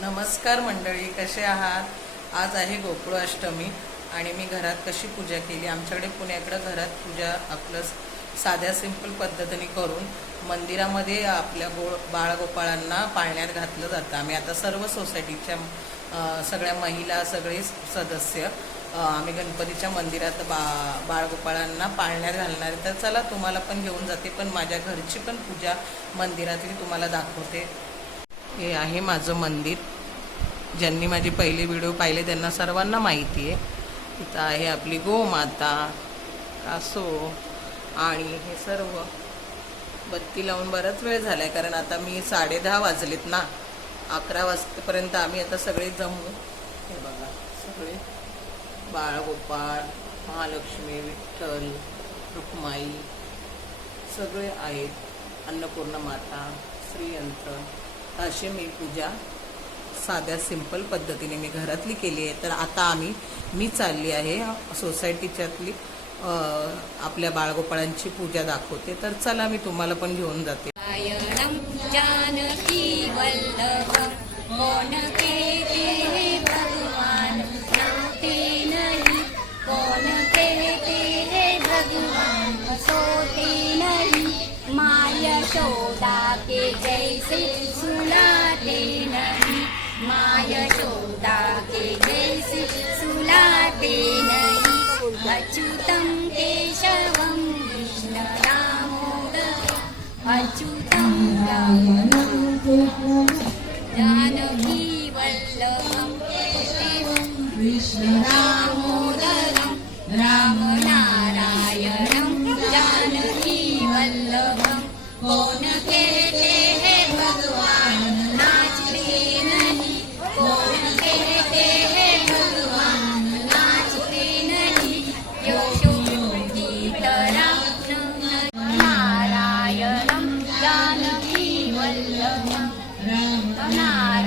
नमस्कार मंडळी कसे आहात? आज आहे गोकुळाष्टमी आणि मी घरात कशी पूजा केली? आमच्याकडे पुण्याकडं घरात पूजा आपलं साध्या सिंपल पद्धतीने करून मंदिरामध्ये आपल्या गो बाळगोपाळांना पाळण्यात घातलं जातं. आम्ही आता सर्व सोसायटीच्या सगळ्या महिला सगळे सदस्य आम्ही गणपतीच्या मंदिरात बा बाळगोपाळांना पाळण्यात घालणार आहे. तर चला तुम्हाला पण घेऊन जाते पण माझ्या घरची पण पूजा मंदिरातली तुम्हाला दाखवते. हे आहे माझं मंदिर. ज्यांनी माझे पहिले व्हिडिओ पाहिले त्यांना सर्वांना माहिती आहे. इथं आहे आपली गोमाता कासो आणि हे सर्व. बत्ती लावून बराच वेळ झाला आहे कारण आता मी साडे दहा वाजलेत ना. अकरा वाजतापर्यंत आम्ही आता सगळे जमू. हे बघा सगळे. बाळगोपाळ महालक्ष्मी विठ्ठल रुक्माई सगळे आहेत. अन्नपूर्णा माता श्रीयंत्र. अशी मी पूजा साध्या सिंपल पद्धतीने मी घरातली केली आहे. तर आता आम्ही मी चालली आहे सोसायटीच्यातली आपल्या बाळगोपाळांची पूजा दाखवते. तर चला मी तुम्हाला पण घेऊन जाते. अच्युतं केशवं कृष्णदामोदरम् अच्युतं रामनं Anak.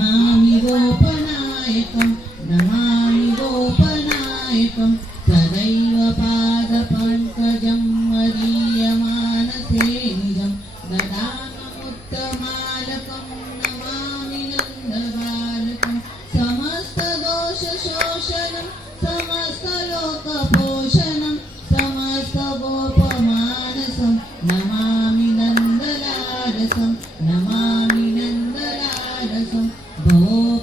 नमामि नन्दलारसं भोपरावतारकं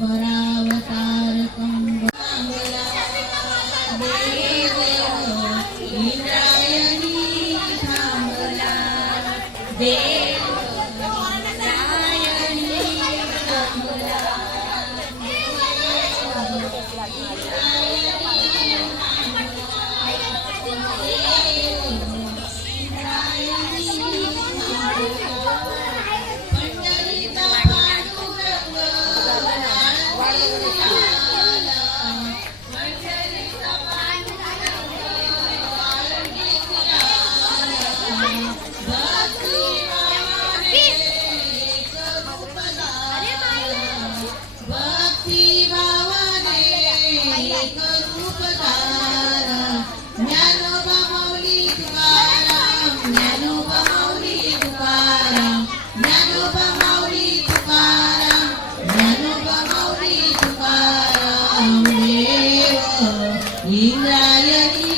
Gracias.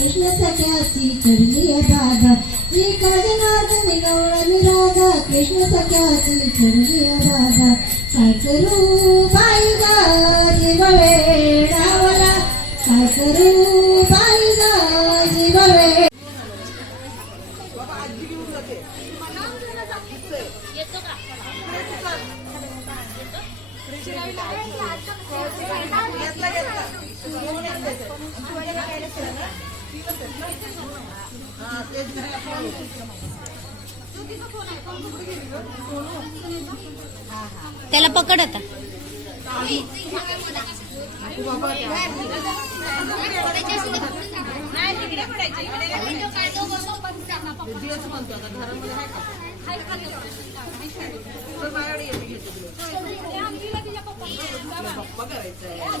कृष्ण सख्याची चढली बाधा ही काजनाथनी गवळण राधा. कृष्ण सख्याची चढली बाधा काय करू बाई ग जीव सासरू काय करू बाई ग जीव त्याला पकड आता. करायचं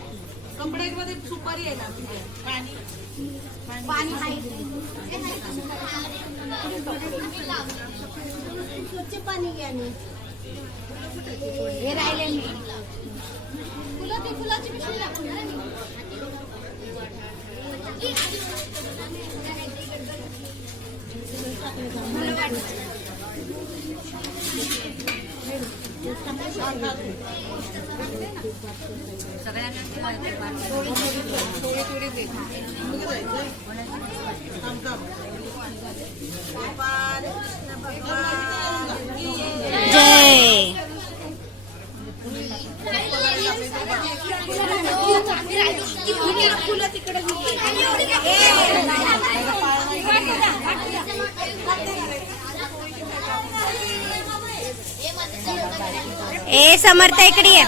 कपड्यामध्ये सुपारी आहे ना पाणी. हे राहिले मी. फुलं ते फुलाची पिशवी दाखव सगळ्यांना समर्थ इकडे ये.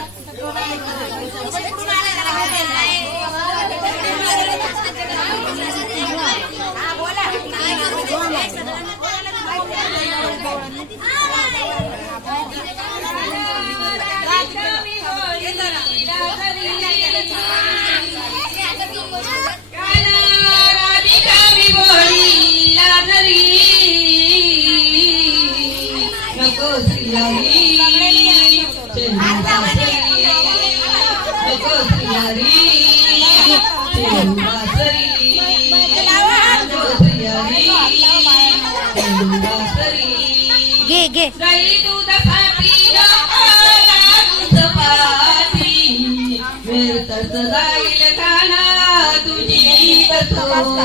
तुझी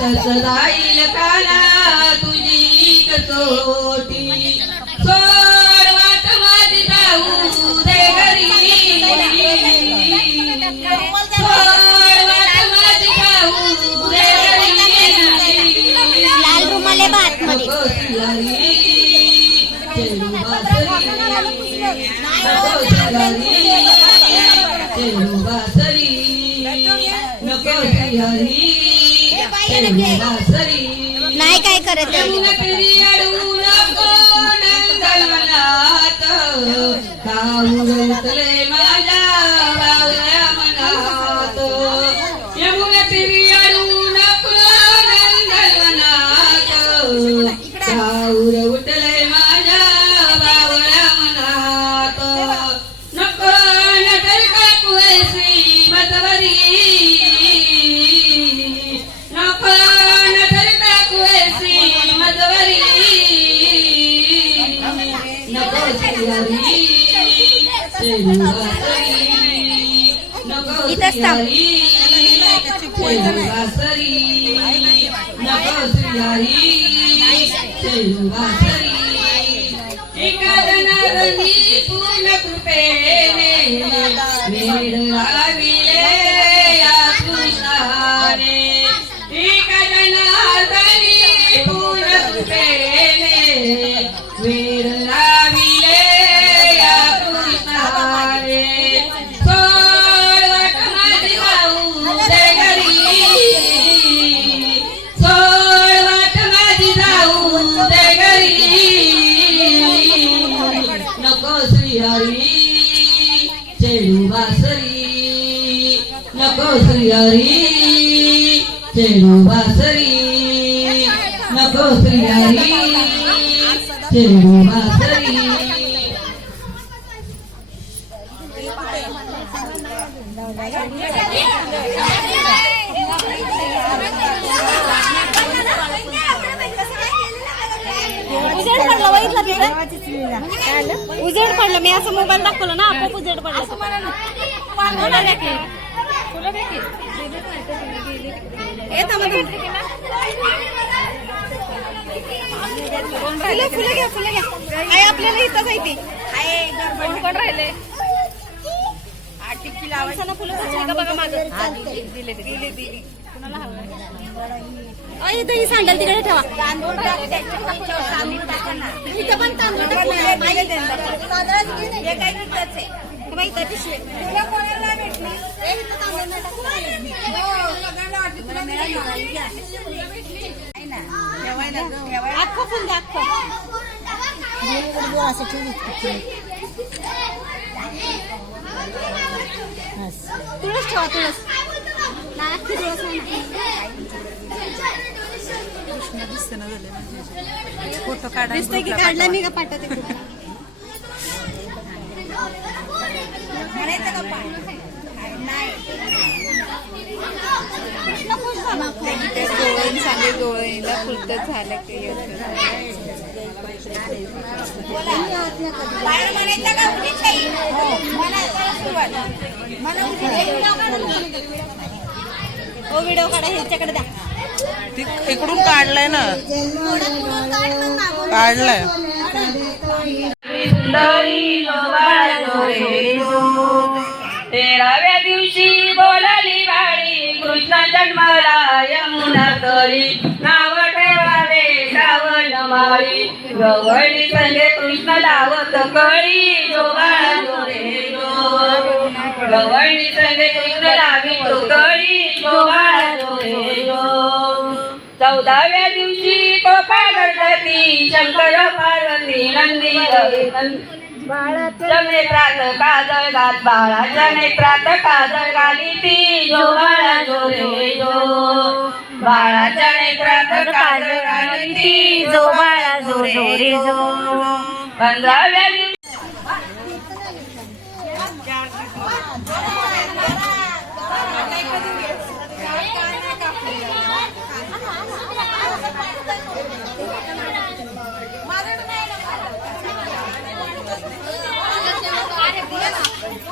कसोटी नाही काय करत आहे. चेडू बासरी उजेड पडला. मी असं मोबाईल दाखवलं ना आपोआप उजेड पडला. थांबा. फुलं फुलं घ्या फुलं घ्या. आई आपल्याला इथंच आहे ती. कोण कोण राहिले? माणसानं फुलं घातली का बघा मागं? दिले दिले दिली. कुणाला हवं? इथं ही सँडल तिकडे ठेवा. इथं पण तांदूळ मागे दे. हे काय विकतच आहे. हे बघ इथं पिशवी आहे. ए, इथं तांदूळ नाही टाकून. अख्खं फुल द्या, अख्खं. तुळस ठेवा तुळस नाही, अख्खी तुळस नाही. फोटो काढा दिसतंय की काढला मी का पाठवते डोळ्याला झालं की हो व्हिडिओ काढा ह्याच्याकडे द्या इकडून काढलंय ना. काढलंय. तेराव्या दिवशी बोलाली वाडी. कृष्ण जन्मला यमुना तरी. नाव ठेवावे श्रावण माळी. गवळी संगे कृष्ण लावत कळी. जोबाळा जोरे जो गवळी संगे कृष्ण लावी तो कळी. जोबाळा जोरे जो चौदाव्या दिवशी कोपा गणपती. शंकर पार्वती नंदी बाळाच्या नेत्रात काजळ घात बाळाच्या नेत्रात काजळ घाली ती जो बाळा जो. रे जो बाळाच्या नेत्रात काजळ घाली ती जो बाळा जो रे जो. पंधराव्या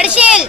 पडशील.